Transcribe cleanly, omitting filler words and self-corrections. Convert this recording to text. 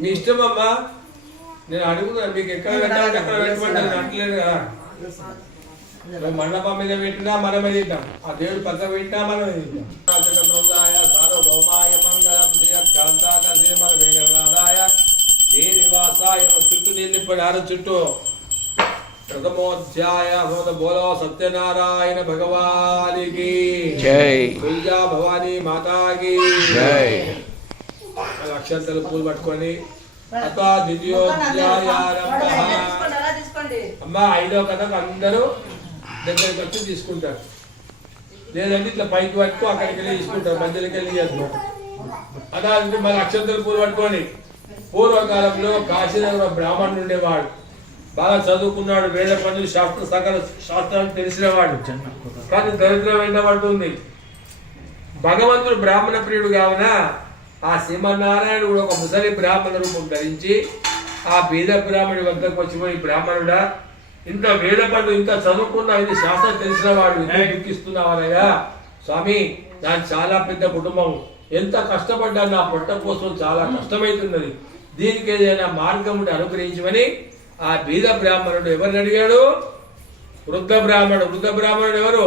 మీ ఇష్టం అమ్మా. నేను అడుగుతున్నాను మీకు ఎక్కడ పెట్టాలి అక్కడ పెట్టమంటారు అంటలేదు కదా. మండపం మీద పెట్టినా మనమే తింటాం, ఆ దేవుడు పక్క పెట్టినా మనమే తింటాం. సార్వభౌమాయ మంగళం శ్రీకాంతాయ మన వేగనాథాయ శ్రీనివాసాయ చుట్టూ నిలిపాడు చుట్టూ. ప్రథమోధ్యాయ బోలో సత్యనారాయణ భగవానికి జై, తుల్జా భవానీ మాతాకి జై. అక్షంతలు పూలు పట్టుకొని అథా ద్వితీయోధ్యాయ అమ్మా 5వ కథకు అందరూ దగ్గరికి వచ్చి తీసుకుంటారు, లేదంటే ఇట్లా పైకి పట్టుకో అక్కడికి వెళ్ళి తీసుకుంటారు, మధ్యలోకి వెళ్ళి చేస్తారు. అలా మన అక్షంతలు పూలు పట్టుకొని. పూర్వకాలంలో కాశీనగర బ్రాహ్మణుడు ఉండేవాడు, బాగా చదువుకున్నాడు, వేద పండుగ సకల శాస్త్రాలు తెలిసినవాడు, కానీ దరిద్రం ఎండబడుతుంది. భగవంతుడు బ్రాహ్మణ ప్రియుడు కావున ఆ శ్రీమన్నారాయణ కూడా ఒక ముసలి బ్రాహ్మణ రూపం ధరించి ఆ బీద బ్రాహ్మణుడి వద్దకు వచ్చిపోయి, బ్రాహ్మణుడా ఇంత వేద పండు ఇంత చదువుకున్నా ఇది శాస్త్రం తెలిసిన వాడు దుఃఖిస్తున్నావనగా, స్వామి నాకు చాలా పెద్ద కుటుంబం, ఎంత కష్టపడ్డా నా పొట్ట కోసం చాలా కష్టమవుతున్నది, దీనికి ఏదైనా మార్గం అనుగ్రహించమని ఆ బీద బ్రాహ్మణుడు ఎవరిని అడిగాడు? వృద్ధ బ్రాహ్మణుడు. వృద్ధ బ్రాహ్మణుడు ఎవరు?